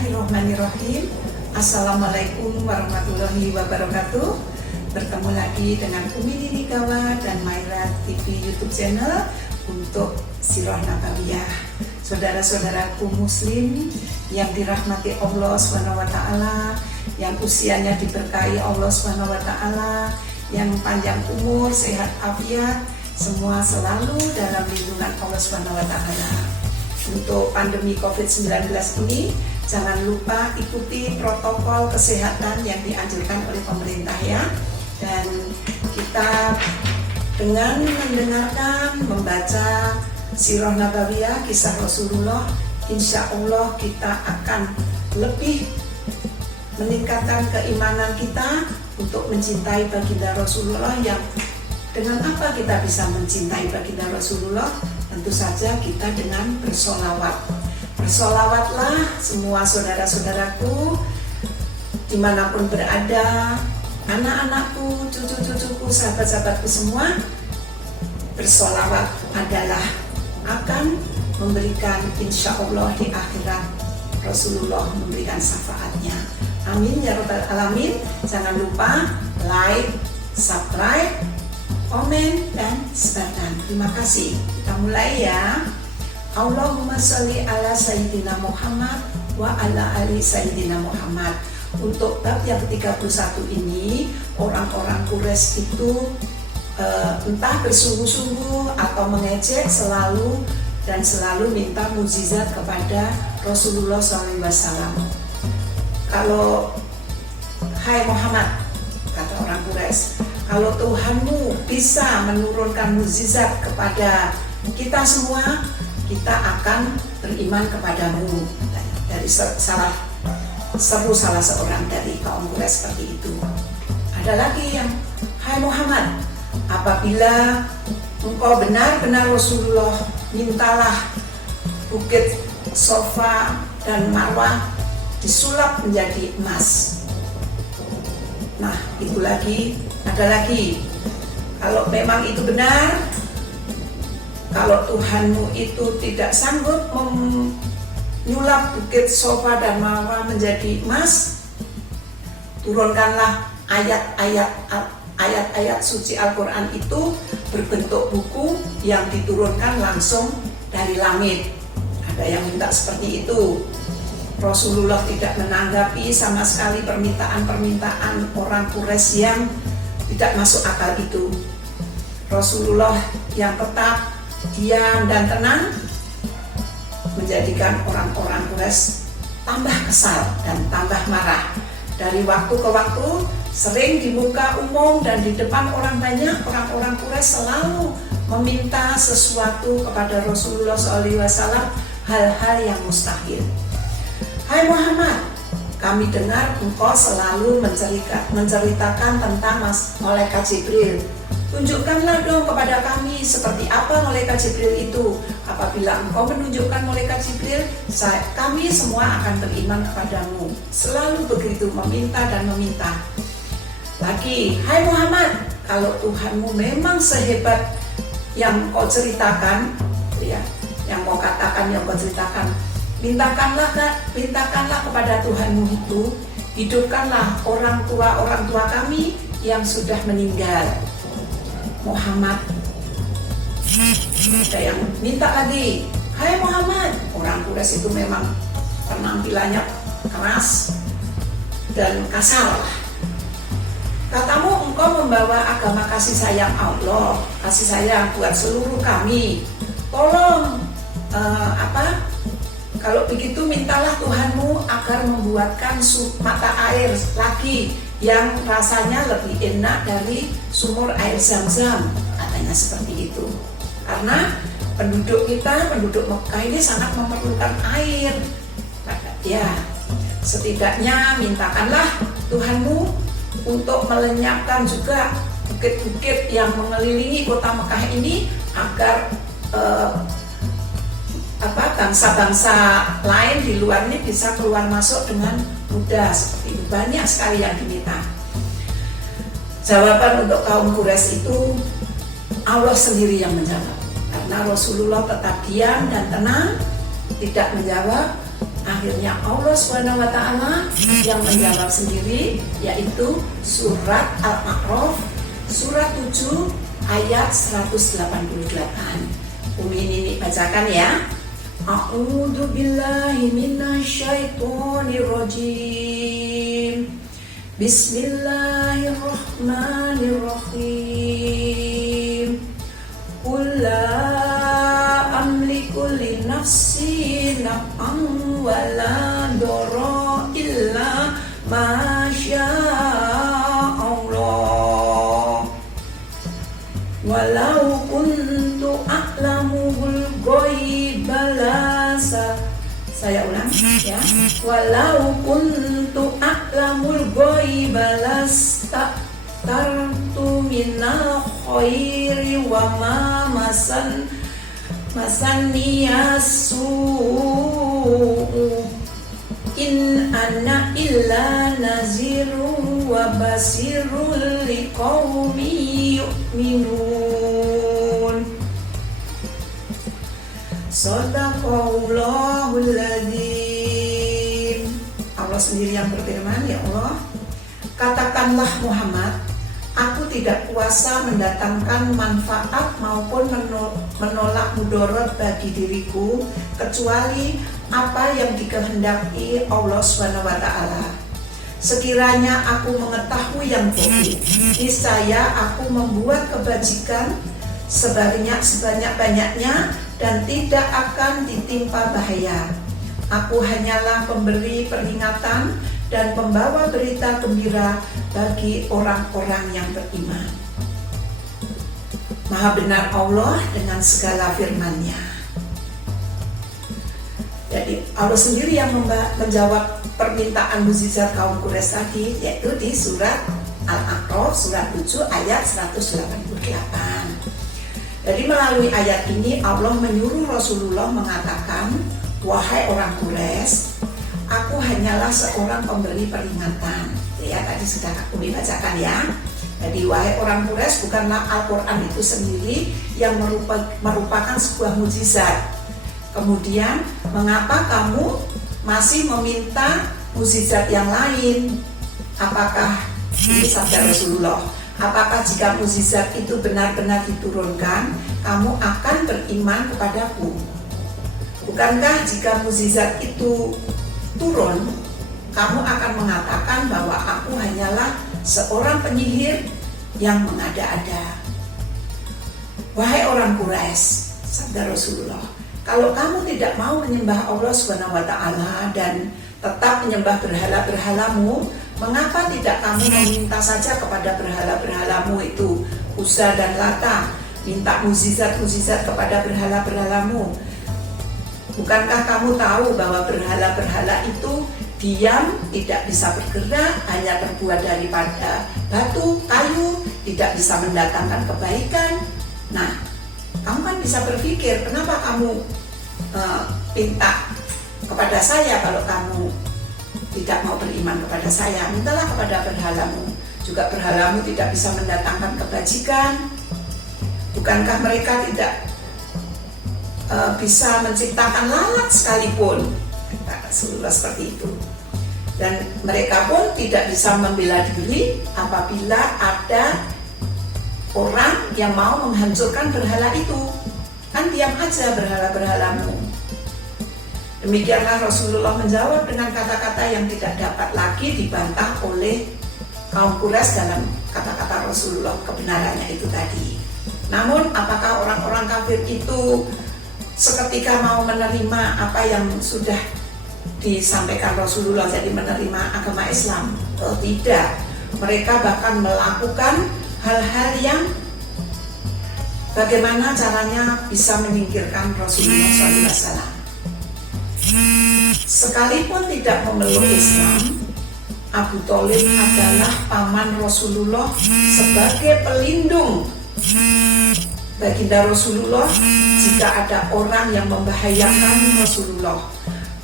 Bismillahirrahmanirrahim. Assalamualaikum warahmatullahi wabarakatuh. Bertemu lagi dengan Umi Nini Gawa dan Maira TV YouTube channel untuk Sirah Nabawiyah. Saudara-saudaraku muslim yang dirahmati Allah SWT, yang usianya diberkahi Allah SWT, yang panjang umur, sehat afiat, semua selalu dalam lindungan Allah SWT. Untuk pandemi COVID-19 ini, jangan lupa ikuti protokol kesehatan yang dianjurkan oleh pemerintah ya. Dan kita dengan mendengarkan, membaca Sirah Nabawiyah, kisah Rasulullah, insya Allah kita akan lebih meningkatkan keimanan kita untuk mencintai baginda Rasulullah. Yang dengan apa kita bisa mencintai baginda Rasulullah? Tentu saja kita dengan bersolawat. Bersolawatlah semua saudara-saudaraku dimanapun berada, anak-anakku, cucu-cucuku, sahabat-sahabatku semua. Bersolawat adalah akan memberikan insya Allah di akhirat Rasulullah memberikan syafaatnya. Amin ya rabbal alamin. Jangan lupa like, subscribe, komen, dan sebarkan. Terima kasih. Kita mulai ya. Allahumma sholli ala Sayyidina Muhammad wa ala ali Sayyidina Muhammad. Untuk bab yang ke-31 ini, orang-orang Quraisy itu entah bersungguh-sungguh atau mengejek selalu minta mukjizat kepada Rasulullah SAW. Kalau hai Muhammad, kata orang Quraisy, kalau Tuhanmu bisa menurunkan mukjizat kepada kita semua, kita akan beriman kepadamu. Dari salah seorang dari kaum Quraisy seperti itu. Ada lagi yang, hai Muhammad, apabila engkau benar-benar Rasulullah, mintalah bukit Safa dan Marwah disulap menjadi emas. Nah, itu lagi, ada lagi. Kalau memang itu benar, kalau Tuhanmu itu tidak sanggup menyulap bukit Safa dan Marwah menjadi emas, turunkanlah ayat-ayat suci Al-Quran itu berbentuk buku yang diturunkan langsung dari langit. Ada yang minta seperti itu. Rasulullah tidak menanggapi sama sekali permintaan-permintaan orang Quraisy yang tidak masuk akal itu. Rasulullah yang tetap diam dan tenang menjadikan orang-orang Quraisy tambah kesal dan tambah marah. Dari waktu ke waktu, sering di muka umum dan di depan orang banyak, orang-orang Quraisy selalu meminta sesuatu kepada Rasulullah SAW, hal-hal yang mustahil. Hai Muhammad, kami dengar engkau selalu menceritakan tentang malaikat Jibril. Tunjukkanlah dong kepada kami seperti apa malaikat Jibril itu. Apabila engkau menunjukkan malaikat Jibril, kami semua akan beriman kepadamu. Selalu begitu meminta dan meminta. Lagi, hai Muhammad, kalau Tuhanmu memang sehebat yang kau ceritakan, ya, yang kau katakan, yang kau ceritakan, mintakanlah kepada Tuhanmu itu, hidupkanlah orang tua kami yang sudah meninggal. Muhammad, ada yang minta lagi, hai Muhammad, orang Quraisy itu memang penampilannya keras dan kasar. Katamu engkau membawa agama kasih sayang Allah, kasih sayang buat seluruh kami. Tolong, kalau begitu mintalah Tuhanmu agar membuatkan mata air lagi yang rasanya lebih enak dari sumur air Zam-Zam, katanya seperti itu. Karena penduduk Mekah ini sangat memerlukan air. Ya, setidaknya mintakanlah Tuhanmu untuk melenyapkan juga bukit-bukit yang mengelilingi kota Mekah ini agar bangsa-bangsa lain di luar ini bisa keluar masuk dengan mudah. Seperti itu, banyak sekali yang diminta. Jawaban untuk kaum Quraisy itu Allah sendiri yang menjawab, karena Rasulullah tetap diam dan tenang, tidak menjawab. Akhirnya Allah SWT yang menjawab sendiri, yaitu surat Al-A'raf surat 7 ayat 188. Umi Nini bacakan ya. A'udzu billahi minasyaitonir rajim. Bismillahirrahmanirrahim. Qul la amliku li nafsi naf'an wa la dharra illa ma syaa Allah. Walau kuntu a'lamul ghaiba saya ulang ya. Walau kuntu a'lamul ghaiba lastaktartu minal khairi wa ma masanniyas su'u in ana illa nazirun wa basirul liqaumin yu'minun. Shadaqallahul adzim. Allah sendiri yang berfirman, ya Allah, katakanlah Muhammad, aku tidak kuasa mendatangkan manfaat maupun menolak mudarat bagi diriku kecuali apa yang dikehendaki Allah SWT. Sekiranya aku mengetahui yang baik, niscaya aku membuat kebajikan sebanyak-banyaknya dan tidak akan ditimpa bahaya. Aku hanyalah pemberi peringatan dan pembawa berita gembira bagi orang-orang yang beriman. Maha benar Allah dengan segala firman-Nya. Jadi Allah sendiri yang menjawab permintaan mukjizat kaum Quraisy tadi, yaitu di surat Al-A'raf surat 7 ayat 188. Jadi melalui ayat ini Allah menyuruh Rasulullah mengatakan, wahai orang Quraisy, aku hanyalah seorang pemberi peringatan. Ya, tadi sudah aku bacakan ya. Jadi wahai orang Quraisy, bukanlah Al-Quran itu sendiri yang merupakan sebuah mukjizat. Kemudian mengapa kamu masih meminta mukjizat yang lain? Apakah ini sabda Rasulullah? Apakah jika mukjizat itu benar-benar diturunkan, kamu akan beriman kepadaku? Bukankah jika mukjizat itu turun, kamu akan mengatakan bahwa aku hanyalah seorang penyihir yang mengada-ada? Wahai orang Quraisy, sabda Rasulullah, kalau kamu tidak mau menyembah Allah SWT dan tetap menyembah berhala-berhalamu, mengapa tidak kamu meminta saja kepada berhala-berhalamu itu, Uzza dan Lata, minta mukjizat-mukjizat kepada berhala-berhalamu? Bukankah kamu tahu bahwa berhala-berhala itu diam, tidak bisa bergerak, hanya terbuat daripada batu, kayu, tidak bisa mendatangkan kebaikan? Nah, kamu kan bisa berpikir, kenapa kamu minta kepada saya kalau kamu tidak mau beriman kepada saya? Mintalah kepada berhalamu. Juga berhalamu tidak bisa mendatangkan kebajikan. Bukankah mereka tidak bisa menciptakan lalat sekalipun? Rasulullah seperti itu. Dan mereka pun tidak bisa membela diri apabila ada orang yang mau menghancurkan berhala itu. Kan diam aja berhala-berhalamu. Demikianlah Rasulullah menjawab dengan kata-kata yang tidak dapat lagi dibantah oleh kaum Quraisy dalam kata-kata Rasulullah kebenarannya itu tadi. Namun apakah orang-orang kafir itu seketika mau menerima apa yang sudah disampaikan Rasulullah, jadi menerima agama Islam? Oh, tidak. Mereka bahkan melakukan hal-hal yang bagaimana caranya bisa menyingkirkan Rasulullah SAW. Sekalipun tidak memeluk Islam, Abu Thalib adalah paman Rasulullah sebagai pelindung baginda Rasulullah jika ada orang yang membahayakan Rasulullah.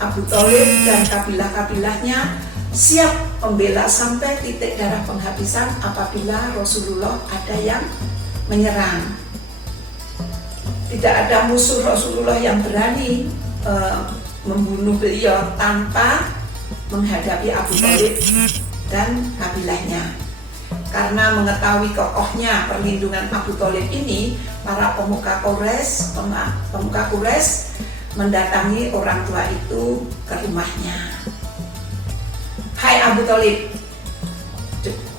Abu Thalib dan kabilah-kabilahnya siap membela sampai titik darah penghabisan apabila Rasulullah ada yang menyerang. Tidak ada musuh Rasulullah yang berani membunuh beliau tanpa menghadapi Abu Thalib dan kabilahnya. Karena mengetahui kokohnya perlindungan Abu Thalib ini, para pemuka Quraisy mendatangi orang tua itu ke rumahnya. Hai Abu Thalib,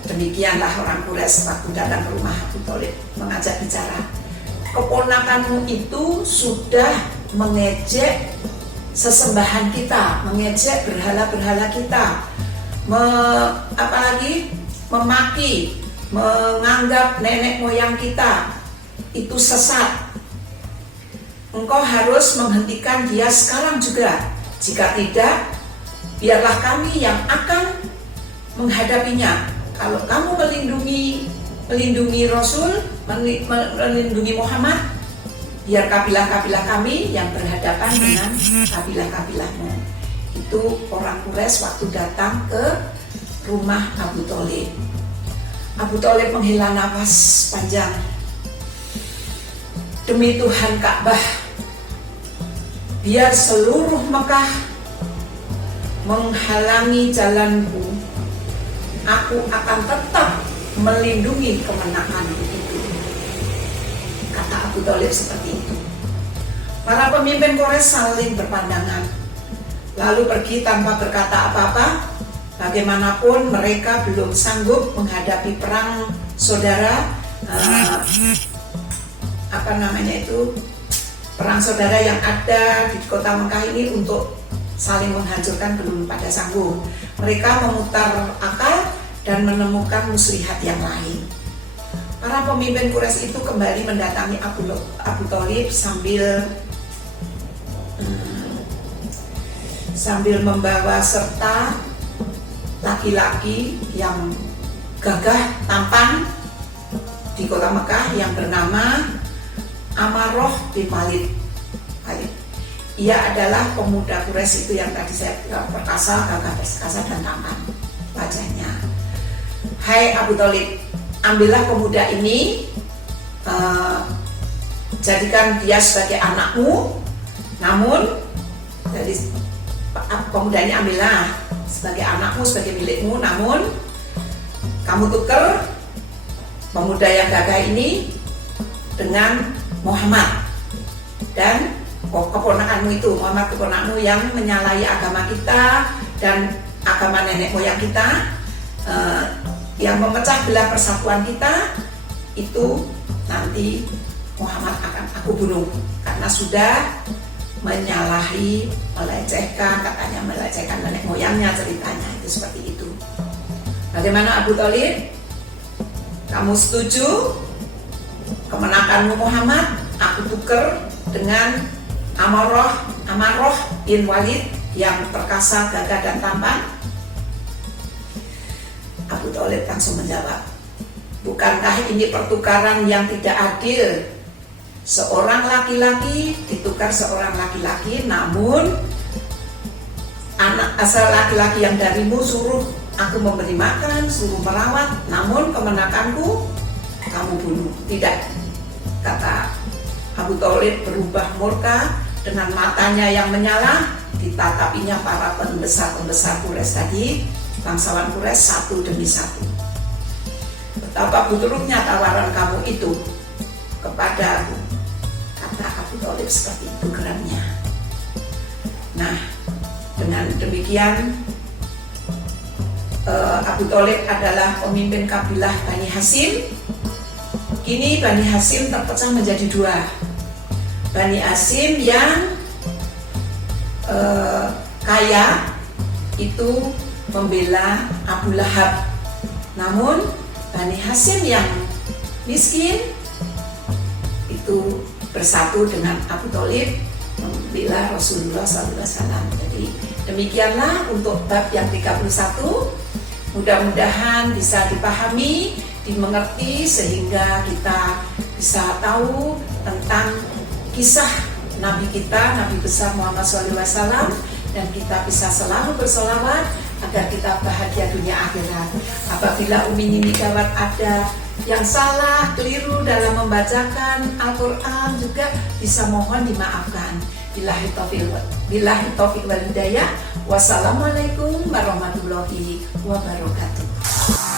demikianlah orang Quraisy waktu datang ke rumah Abu Thalib mengajak bicara. Keponakanmu itu sudah mengejek sesembahan kita, mengejek berhala-berhala kita, apalagi memaki, menganggap nenek moyang kita itu sesat. Engkau harus menghentikan dia sekarang juga. Jika tidak, biarlah kami yang akan menghadapinya. Kalau kamu melindungi Rasul, melindungi Muhammad, biar kabilah-kabilah kami yang berhadapan dengan kabilah-kabilahmu. Itu orang Quraisy waktu datang ke rumah Abu Thalib. Abu Thalib menghela nafas panjang. Demi Tuhan Ka'bah, biar seluruh Mekah menghalangi jalanku, aku akan tetap melindungi kemenangan itu. Kata Abu Thalib seperti itu. Para pemimpin Quraisy saling berpandangan, lalu pergi tanpa berkata apa-apa. Bagaimanapun mereka belum sanggup menghadapi perang saudara, perang saudara yang ada di kota Mekah ini untuk saling menghancurkan, belum pada sanggup. Mereka memutar akal dan menemukan muslihat yang lain. Para pemimpin Quraisy itu kembali mendatangi Abu Thalib sambil membawa serta laki-laki yang gagah tampan di kota Mekah yang bernama Amarah bin Walid. Ia adalah pemuda Quraisy itu yang tadi saya bilang perkasa, gagah perkasa dan tampan wajahnya. Hai Abu Thalib, ambillah pemuda ini, jadikan dia sebagai anakmu. Namun jadi pemuda ini ambillah sebagai anakmu, sebagai milikmu. Namun kamu tukar pemuda yang gagah ini dengan Muhammad dan keponakanmu itu. Muhammad keponakanmu yang menyalahi agama kita dan agama nenek moyang kita, yang memecah belah persatuan kita. Itu nanti Muhammad akan aku bunuh karena sudah menyalahi, melecehkan, katanya melecehkan nenek moyangnya, ceritanya itu seperti itu. Bagaimana Abu Thalib? Kamu setuju kemenanganmu Muhammad aku tuker dengan Amarah bin Walid yang perkasa, gagah dan tampan? Abu Thalib langsung menjawab, bukankah ini pertukaran yang tidak adil? Seorang laki-laki ditukar seorang laki-laki, namun anak asal laki-laki yang darimu suruh aku memberi makan, suruh merawat, namun kemenanganku kamu bunuh. Tidak, kata Abu Thalib berubah murka, dengan matanya yang menyala ditatapinya para pembesar-pembesar Quraisy tadi, bangsawan Quraisy satu demi satu. Betapa buruknya tawaran kamu itu kepadaku, kata Abu Thalib seperti itu geramnya. Nah, dengan demikian Abu Thalib adalah pemimpin kabilah Bani Hashim. Kini Bani Hashim terpecah menjadi dua. Bani Hashim yang kaya itu membela Abu Lahab, namun Bani Hashim yang miskin itu bersatu dengan Abu Thalib membela Rasulullah SAW. Jadi demikianlah untuk bab yang 31. Mudah-mudahan bisa dipahami, dimengerti, sehingga kita bisa tahu tentang kisah Nabi kita, Nabi besar Muhammad SAW, dan kita bisa selalu bersolawat agar kita bahagia dunia akhirat. Apabila Umi Nini Gawat ada yang salah, keliru dalam membacakan Al-Quran, juga bisa mohon dimaafkan. Billahi taufiq wal hidayah. Wassalamualaikum warahmatullahi wabarakatuh.